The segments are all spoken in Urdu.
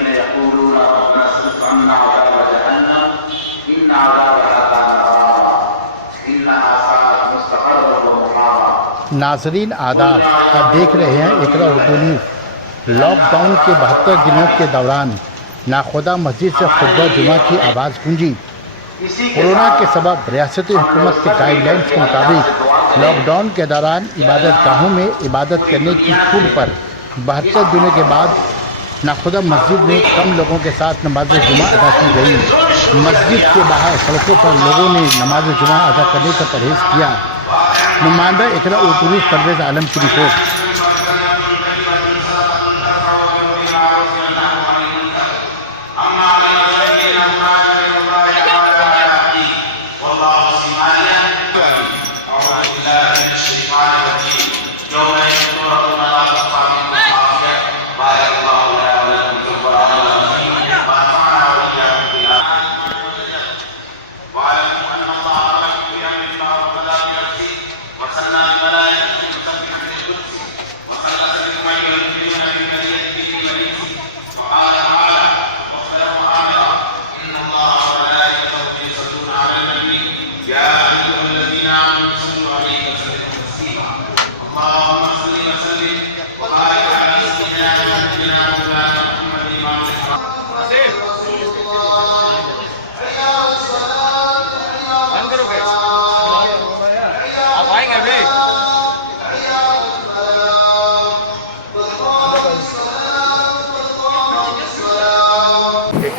الذين يقولون ربنا اصرف عنا عذاب جهنم إن عذابها كان غراما إنها ساءت مستقرا ومقاما۔ ناظرین آداب، آپ دیکھ رہے ہیں اقرا اردو نیوز۔ لاک ڈاؤن کے 72 دنوں کے دوران ناخدا مسجد سے خطبہ جمعہ کی آواز گونجی۔ کورونا کے سبب ریاستی حکومت کے گائیڈ لائنز کے مطابق لاک ڈاؤن کے دوران عبادت گاہوں میں عبادت کرنے کی چھوٹ پر 72 دنوں کے بعد ناخدا مسجد میں کم لوگوں کے ساتھ نماز جمعہ ادا کی گئی۔ مسجد کے باہر سڑکوں پر لوگوں نے نماز جمعہ ادا کرنے کا پرہیز کیا۔ نمائندہ اقرا اردو نیوز پرویز عالم کی رپورٹ۔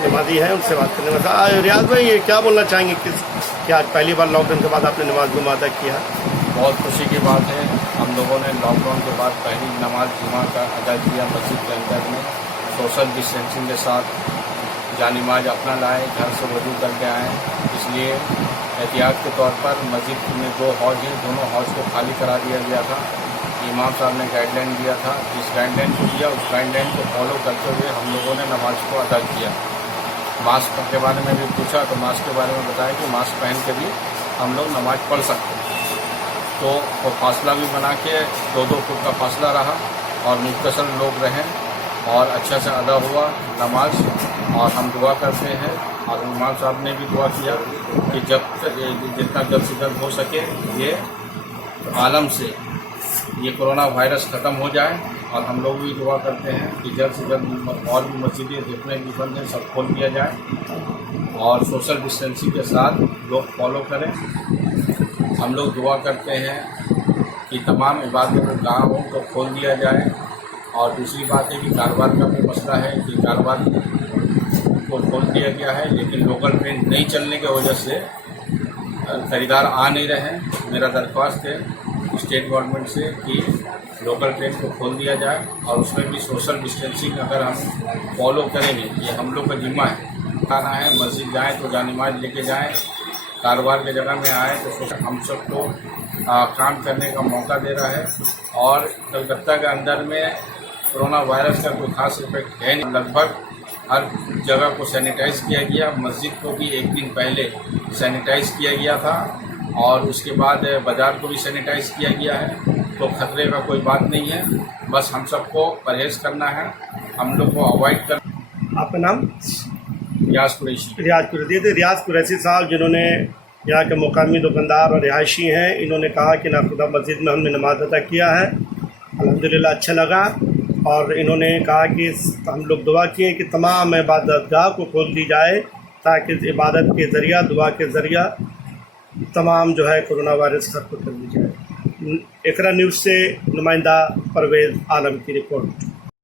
نمازی ہیں ان سے بات کرنے میں ریاض بھائی یہ کیا بولنا چاہیں گے کہ آج پہلی بار لاک ڈاؤن کے بعد آپ نے نماز جمعہ ادا کیا؟ بہت خوشی کی بات ہے، ہم لوگوں نے لاک ڈاؤن کے بعد پہلی نماز جمعہ کا ادا کیا مسجد کے اندر میں، سوشل ڈسٹینسنگ کے ساتھ جانماز اپنا لائے، گھر سے وضو کر کے آئیں۔ اس لیے احتیاط کے طور پر مسجد میں 2 حوض ہیں، دونوں حوض کو خالی کرا دیا گیا تھا۔ امام صاحب نے گائیڈ لائن دیا تھا، جس گائیڈ لائن کو دیا اس گائیڈ لائن کو فالو کرتے ہوئے ہم لوگوں نے نماز کو ادا کیا۔ ماسک کے بارے میں بھی پوچھا تو ماسک کے بارے میں بتایا کہ ماسک پہن کے بھی ہم لوگ نماز پڑھ سکتے ہیں، تو وہ فاصلہ بھی بنا کے 2-2 فٹ کا فاصلہ رہا اور مختصر لوگ رہیں اور اچھا سے ادا ہوا نماز۔ اور ہم دعا کرتے ہیں اور امام صاحب نے بھی دعا کیا کہ جتنا جلد سے جلد ہو سکے یہ عالم سے یہ کرونا وائرس ختم ہو جائے، اور ہم لوگ بھی دعا کرتے ہیں کہ جلد سے جلد اور بھی مسجدیں جتنے بھی بند ہیں سب کھول دیا جائے اور سوشل ڈسٹینسنگ کے ساتھ لوگ فالو کریں۔ ہم لوگ دعا کرتے ہیں کہ تمام عبادت گاہ کو کھول دیا جائے۔ اور دوسری بات ہے کہ کاروبار کا بھی مسئلہ ہے کہ کاروبار کو کھول دیا گیا ہے، لیکن لوکل ٹرین نہیں چلنے کی وجہ سے خریدار آ نہیں رہے ہیں۔ میرا درخواست ہے اسٹیٹ گورنمنٹ سے کہ لوکل ٹرین کو کھول دیا جائے اور اس میں بھی سوشل ڈسٹینسنگ اگر ہم فالو کریں گے، یہ ہم لوگ کا ذمہ ہے۔ کھانا ہے مسجد جائیں تو جانماز لے کے جائیں، کاروبار کی جگہ میں آئیں تو ہم سب کو کام کرنے کا موقع دے رہا ہے۔ اور کلکتہ کے اندر میں کرونا وائرس کا کوئی خاص افیکٹ ہے نہیں، لگ بھگ ہر جگہ کو سینیٹائز کیا گیا۔ مسجد کو بھی 1 دن پہلے سینیٹائز کیا گیا تھا اور اس کے بعد بازار کو بھی سینیٹائز کیا گیا ہے، تو خطرے کا کوئی بات نہیں ہے۔ بس ہم سب کو پرہیز کرنا ہے، ہم لوگ کو اوائڈ کرنا۔ آپ کا نام؟ ریاض قریشی۔ ریاض قریشی صاحب جنہوں نے یہاں کے مقامی دکاندار اور رہائشی ہیں، انہوں نے کہا کہ ناخدا مسجد میں ہم نے نماز ادا کیا ہے، الحمدللہ اچھا لگا۔ اور انہوں نے کہا کہ ہم لوگ دعا کیے کہ تمام عبادت گاہ کو کھول دی جائے تاکہ عبادت کے ذریعہ دعا کے ذریعہ تمام جو ہے کرونا وائرس ختم کر دی جائے۔ اقرا نیوز سے نمائندہ پرویز عالم کی رپورٹ۔